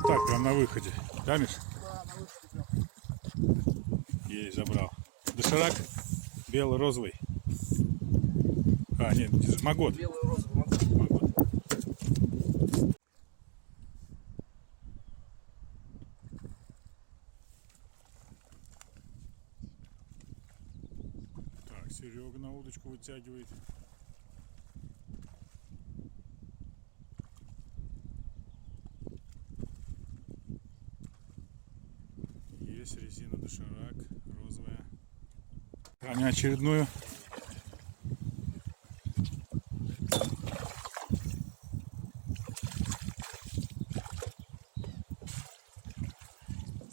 Вот так, прям на выходе. Да, Миш? Да, на выходе прям. Ей забрал. Доширак белый, розовый. А, нет, магот. Белый розовый могу. Магот. Так, Серега на удочку вытягивает. Есть резина доширак, розовая. Таня очередную.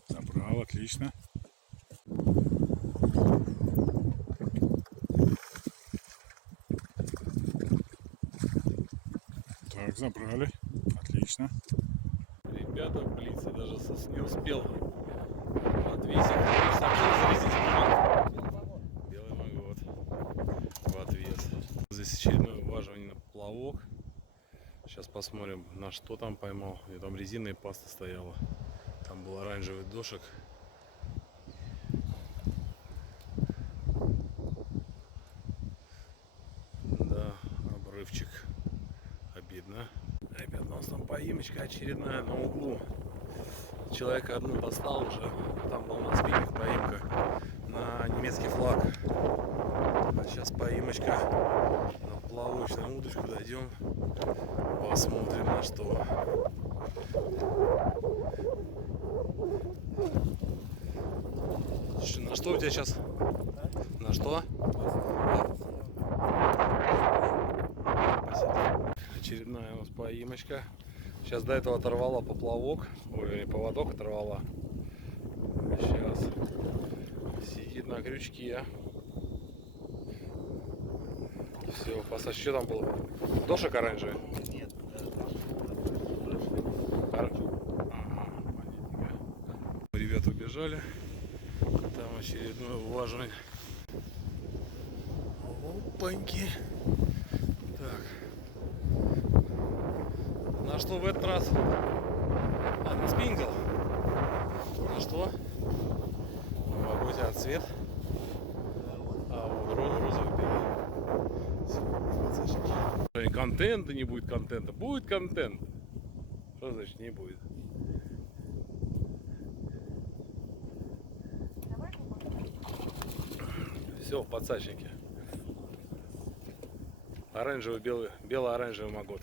Забрал, отлично. Так, забрали. Отлично. Ребята, блин, я даже не успел отвесить. Белый магот в отвес. Здесь очередное уваживание на поплавок. Сейчас посмотрим, на что там поймал. И там резиновая паста стояла. Там был оранжевый дошик. Да, обрывчик. Обидно. Ребят, у нас там поимочка очередная на углу. Человека одну достал уже. Там был у нас поимка на немецкий флаг. А сейчас поимочка на плавочную удочку. Дойдем, посмотрим на что. Слушай, на что у тебя сейчас? На что? Очередная у нас поимочка. Сейчас до этого оторвала поплавок. Ой, поводок оторвала. Сейчас сидит на крючке. Все, посадь. Что там было? Дошик оранжевый? Нет, Ага, понятненько. Ребята убежали. Там очередное уважение. Опаньки. Так. На что в этот раз? А, на спингл. На что? Какой у тебя цвет? А, вот розовый белый. Контента не будет контента. Будет контент. Что значит не будет? Все в подсачнике. Оранжевый, белый, бело-оранжевый магот.